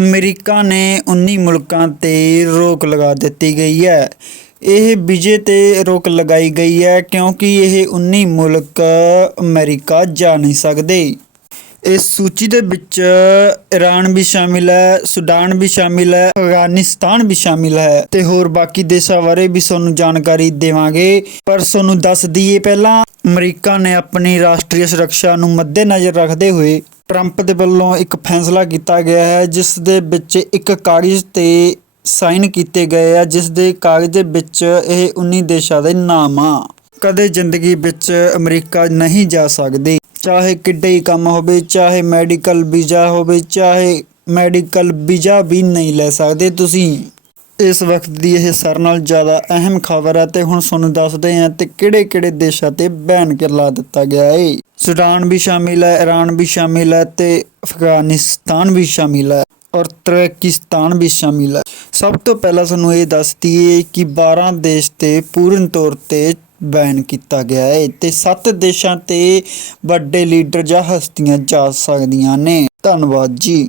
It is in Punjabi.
ਅਮਰੀਕਾ ਨੇ 19 ਮੁਲਕਾਂ ਤੇ ਰੋਕ ਲਗਾ ਦਿੱਤੀ ਗਈ ਹੈ। ਇਹ ਵੀਜ਼ੇ ਤੇ ਰੋਕ ਲਗਾਈ ਗਈ ਹੈ ਕਿਉਂਕਿ ਇਹ 19 ਮੁਲਕ ਅਮਰੀਕਾ ਜਾ ਨਹੀਂ ਸਕਦੇ। ਇਸ ਸੂਚੀ ਦੇ ਵਿੱਚ ਈਰਾਨ ਵੀ ਸ਼ਾਮਿਲ ਹੈ, ਸੁਡਾਨ ਵੀ ਸ਼ਾਮਿਲ ਹੈ, ਅਫਗਾਨਿਸਤਾਨ ਵੀ ਸ਼ਾਮਿਲ ਹੈ ਤੇ ਹੋਰ ਬਾਕੀ ਦੇਸ਼ਾਂ ਬਾਰੇ ਵੀ ਤੁਹਾਨੂੰ ਜਾਣਕਾਰੀ ਦੇਵਾਂਗੇ। ਪਰ ਤੁਹਾਨੂੰ ਦੱਸ ਦਈਏ ਪਹਿਲਾਂ, ਅਮਰੀਕਾ ਨੇ ਆਪਣੀ ਰਾਸ਼ਟਰੀ ਸੁਰੱਖਿਆ ਨੂੰ ਮੱਦੇਨਜ਼ਰ ਰੱਖਦੇ ਹੋਏ ਟਰੰਪ ਦੇ ਵੱਲੋਂ ਇੱਕ ਫੈਸਲਾ ਕੀਤਾ ਗਿਆ ਹੈ, ਜਿਸ ਦੇ ਵਿੱਚ ਇੱਕ ਕਾਗਜ਼ ਤੇ ਸਾਈਨ ਕੀਤੇ ਗਏ ਆ, ਜਿਸ ਦੇ ਕਾਗਜ਼ ਦੇ ਵਿੱਚ ਇਹ 19 ਦੇਸ਼ਾਂ ਦੇ ਨਾਮ ਆ। ਕਦੇ ਜ਼ਿੰਦਗੀ ਵਿੱਚ ਅਮਰੀਕਾ ਨਹੀਂ ਜਾ ਸਕਦੇ। ਚਾਹੇ ਕਿੱਡੇ ਹੀ ਕੰਮ ਹੋਵੇ, ਚਾਹੇ ਮੈਡੀਕਲ ਵੀਜ਼ਾ ਹੋਵੇ, ਚਾਹੇ ਮੈਡੀਕਲ ਵੀਜ਼ਾ ਵੀ ਨਹੀਂ ਲੈ ਸਕਦੇ ਤੁਸੀਂ। ਇਸ ਵਕਤ ਦੀ ਇਹ ਸਾਰਿਆਂ ਨਾਲ ਜ਼ਿਆਦਾ ਅਹਿਮ ਖਬਰ ਹੈ ਤੇ ਹੁਣ ਤੁਹਾਨੂੰ ਦੱਸਦੇ ਹਾਂ ਤੇ ਕਿਹੜੇ ਕਿਹੜੇ ਦੇਸ਼ਾਂ ਤੇ ਬੈਨ ਕਰ ਲਾ ਦਿੱਤਾ ਗਿਆ ਹੈ ਸੁਡਾਨ ਵੀ ਸ਼ਾਮਿਲ ਹੈ ਈਰਾਨ ਵੀ ਸ਼ਾਮਿਲ ਹੈ ਤੇ ਅਫਗਾਨਿਸਤਾਨ ਵੀ ਸ਼ਾਮਿਲ ਹੈ ਔਰ ਤਰਕਿਸਤਾਨ ਵੀ ਸ਼ਾਮਿਲ ਹੈ। ਸਭ ਤੋਂ ਪਹਿਲਾਂ ਸਾਨੂੰ ਇਹ ਦੱਸ ਦਈਏ ਕਿ 12 ਦੇਸ਼ ਤੇ ਪੂਰਨ ਤੌਰ ਤੇ ਬੈਨ ਕੀਤਾ ਗਿਆ ਹੈ ਤੇ 7 ਦੇਸ਼ਾਂ ਤੇ ਵੱਡੇ ਲੀਡਰ ਜਾਂ ਹਸਤੀਆਂ ਜਾ ਸਕਦੀਆਂ ਨੇ। ਧੰਨਵਾਦ ਜੀ।